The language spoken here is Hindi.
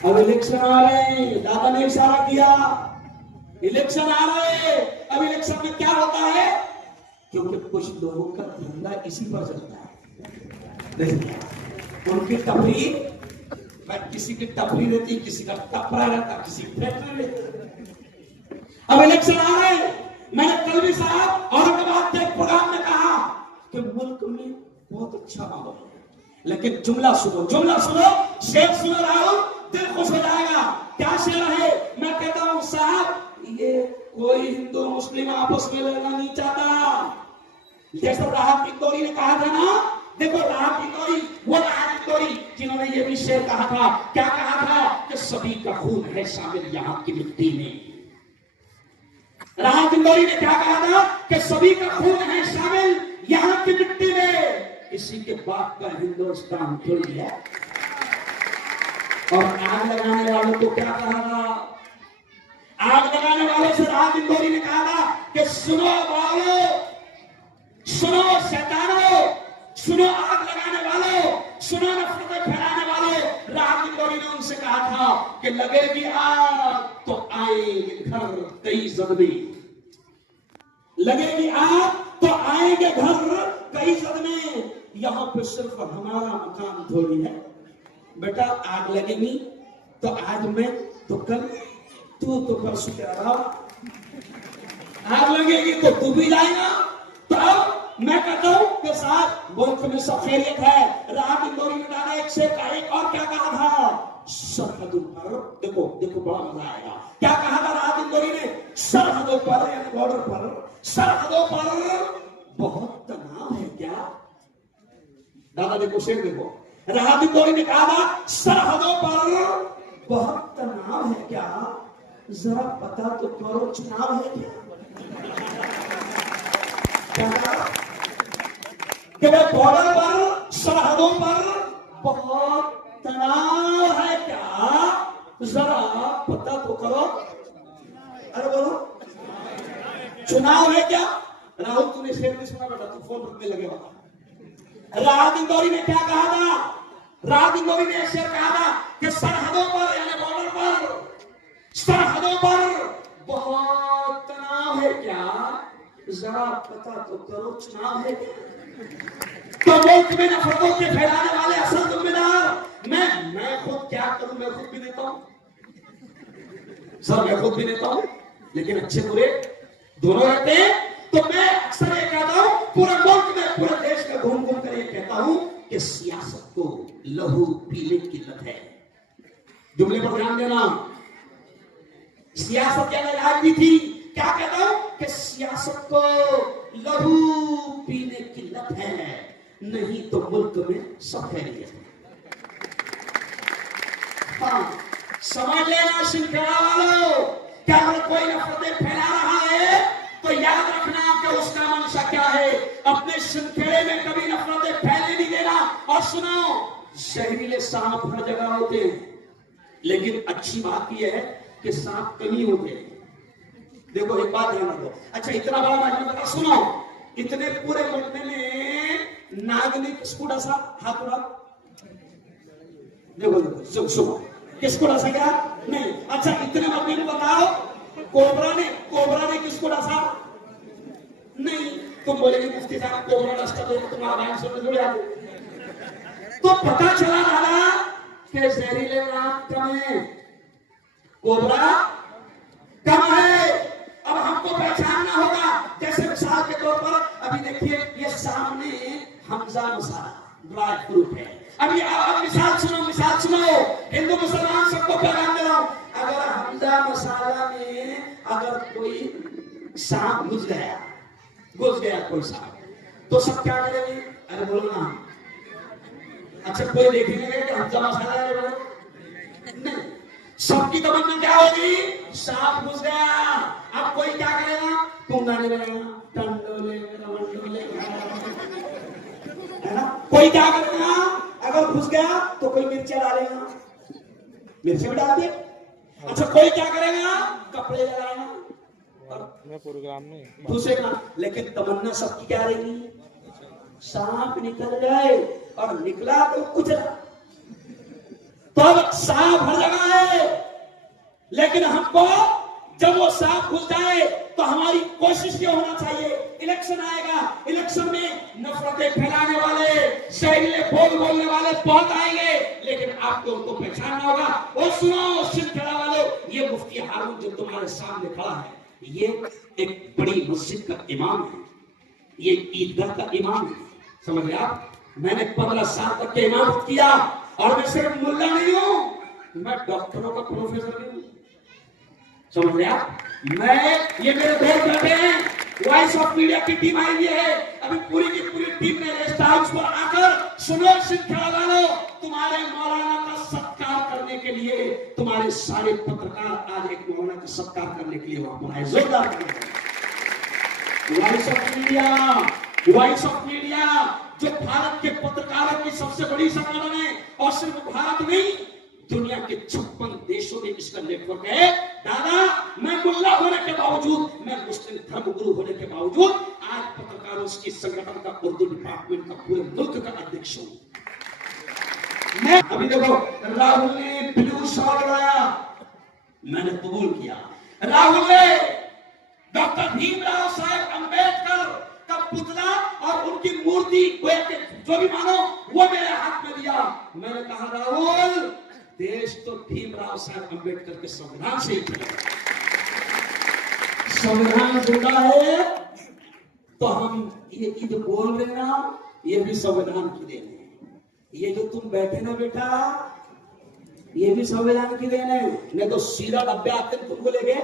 अब इलेक्शन आ रहे हैं, दादा ने इशारा किया, इलेक्शन आ रहे हैं। अब इलेक्शन में क्या होता है, क्योंकि कुछ लोगों का धंधा इसी पर चलता है, उनकी टपरी, किसी की टपरी रहती, किसी का टपरा रहता, किसी की फैक्ट्री रहती। अब इलेक्शन आ रहे हैं। मैंने कल भी साहब औरंगाबाद के प्रोग्राम में कहा कि मुल्क में बहुत अच्छा माहौल है, लेकिन जुमला सुनो, जुमला सुनो, शेर सुनो राहुल, दिल खुश हो जाएगा। क्या शेर है? मैं कहता हूं साहब, ये कोई हिंदू मुस्लिम आपस में लड़ना नहीं चाहता। जैसे राहत इंदौरी ने कहा था ना, देखो राहत इंदौरी, वो राहत इंदौरी जिन्होंने ये भी शेर कहा था, क्या कहा था कि सभी का खून है शामिल यहाँ की मिट्टी में। राहत इंदौरी ने क्या कहा था कि सभी का खून है शामिल यहाँ की मिट्टी में। इसी के बाप का हिंदुस्तान थोड़ी है। और आग लगाने वालों को क्या कहा था? आग लगाने वालों से राहत इंदौरी ने कहा था कि सुनो वालों, सुनो शैतानों, सुनो आग लगाने वालों, सुनो नफरतें फैलाने वालों। राहत इंदौरी ने उनसे कहा था कि लगेगी आग तो आएंगे घर कई सदमे, लगेगी आग तो आएंगे घर कई सदमे। यहां पे सिर्फ हमारा मकान थोड़ी है बेटा। आग लगेगी तो आज मैं तो कल, तू तो परसों के अलावा, आग लगेगी तो तू भी जाएगा। तो अब मैं कहता हूं कि साहब मुल्क में सब खैरियत है। राहत इंदौरी ने डाला एक से का एक, और क्या कहा था? सरहदों पर, देखो देखो बड़ा मजा आएगा। क्या कहा था राहत इंदौरी ने? सरहदों पर यानी बॉर्डर पर, सरहदों पर बहुत तनाव है क्या? दादा देखो, शेर देखो, राहत इंदौरी ने कहा था सरहदों पर बहुत तनाव है क्या? जरा पता तो करो चुनाव है क्या? कि बॉर्डर पर, सरहदों पर बहुत तनाव है क्या? जरा पता तो करो। अरे बोलो, चुनाव है क्या? राहुल तूने शेर नहीं सुना बेटा, तू फोन रखने लगे बाबा। राहत इंदौरी ने क्या कहा था? राहत इंदौरी ने शेर कहा था कि सरहदों पर यानी बॉर्डर पर, सरहदों पर बहुत तनाव है क्या? जरा पता तो करो चुनाव है क्या? तो मुल्क में नफरतों के फैलाने वाले असल जिम्मेदार मैं खुद क्या करूं? मैं खुद भी देता हूं सर, मैं खुद भी देता हूं, लेकिन अच्छे बुरे दोनों रहते हैं। तो मैं अक्सर ये कहता हूं, पूरे मुल्क में, पूरे देश में घूम घूम कर ये कहता हूं कि सियासत को लहू पीने की लत है। जुमले पर ध्यान देना, सियासत यानी राजनीति। क्या कहता हूं कि सियासत को लहू पीने की लत है, नहीं तो मुल्क में सब खैरियत है। हाँ, समझ लेना शिनखेड़ा वालों, क्या अगर कोई नफरतें फैला रहा है तो याद रखना कि उसका मंशा क्या है। अपने शिनखेड़े में कभी नफरतें फैलने नहीं देना। और सुनो, जहरीले सांप हर जगह होते हैं, लेकिन अच्छी बात यह है कि सांप कमी होते हैं। देखो एक बात ध्यान रखो। अच्छा, इतना बड़ा माजरा बता, सुनो, इतने पूरे मजमे में नाग ने किसको डसा? हाथ उड़ा, देखो देखो, सुनो, किसको डसा? क्या नहीं? अच्छा, इतने मजमे में बताओ, कोबरा ने किसको डसा? नहीं। तुम बोलेंगे मुफ्ती साहब कोबरा डसता तो तुम्हारा बयान सुनने जुड़ जाते। तो पता चला दादा कि जहरीले सांप कम है, कोबरा कम है। अब हमको पहचानना होगा। जैसे मिसाल के तौर पर अभी देखिए, ये सामने हमजा मसाला ड्राई फ्रूट है। अभी अब मिसाल सुनो, मिसाल सुनो, हिंदू मुसलमान सबको पैगाम दे रहा हूं। अगर हमजा मसाला में अगर कोई सांप घुस गया कोई सांप, तो सब क्या करेंगे? अरे बोलो ना। अच्छा, कोई देखेंगे कि हमजा मसाला है? नहीं, सबकी तमन्ना क्या होगी? सांप घुस गया। अब कोई क्या करेगा? पुंगाने लगेगा, टंडोले है ना। कोई क्या करेगा? अगर घुस गया तो कोई मिर्ची डालेगा, मिर्ची भी डाल दिए। अच्छा, कोई क्या करेगा? कपड़े लगाएगा, प्रोग्राम में घुसेगा। लेकिन तमन्ना सबकी क्या रहेगी? सांप निकल जाए, और निकला तो कुचला। तब सांप हर जगह है, लेकिन हमको जब वो सांप घुस जाए तो हमारी कोशिश ये होना चाहिए, इलेक्शन आएगा, इलेक्शन में नफरतें फैलाने वाले, शहरीले बोलने वाले बहुत आएंगे, लेकिन आपको उनको पहचानना होगा। और सुनो सिलसिला वालों, ये मुफ्ती हारून जो तुम्हारे सामने खड़ा है, ये एक बड़ी मस्जिद का इमाम है, ये ईदगाह का इमाम है, समझ रहे आप। मैंने 15 साल तक के इमामत किया, और मैं सिर्फ मुल्ला नहीं हूं, मैं डॉक्टरों का प्रोफेसर भी हूं, समझ रहे आप। मैं ये मेरे दोस्त बैठे हैं, वॉइस ऑफ मीडिया की टीम आई हुई है, अभी पूरी की पूरी टीम ने रेस्ट हाउस पर आकर, सुनो सिलसिला वालों, तुम्हारे मौलाना का सत्कार करने के लिए, तुम्हारे सारे पत्रकार आज एक मौलाना का सत्कार करने के लिए वहां पर आए, जोरदार voice of media, voice of media जो भारत के पत्रकारों की सबसे बड़ी संगठन है, और सिर्फ भारत नहीं, दुनिया के 56 देशों में इसका नेटवर्क है। दादा, मैं मुल्ला होने के बावजूद, मैं मुस्लिम धर्म गुरु होने के बावजूद आज पत्रकारों की संगठन का उर्दू डिपार्टमेंट का पूरे मुल्क का अध्यक्ष हूं मैं। अभी देखो, राहुल ने ब्लू शॉल लगाया, मैंने कबूल किया। राहुल ने डॉक्टर भीमराव साहेब अंबेडकर का पुतला और उनकी मूर्ति जो भी मानो वो मेरे हाथ में दिया। मैंने कहा राहुल, देश तो भीमराव साहब अंबेडकर के संविधान से ही चलेगा, संविधान जिंदा है तो हम ये जो बोल रहे ना, ये भी संविधान की देन है। ये जो तुम बैठे ना बेटा, ये भी संविधान की देन है, नहीं तो सीधा डब्बे आते तुमको लेके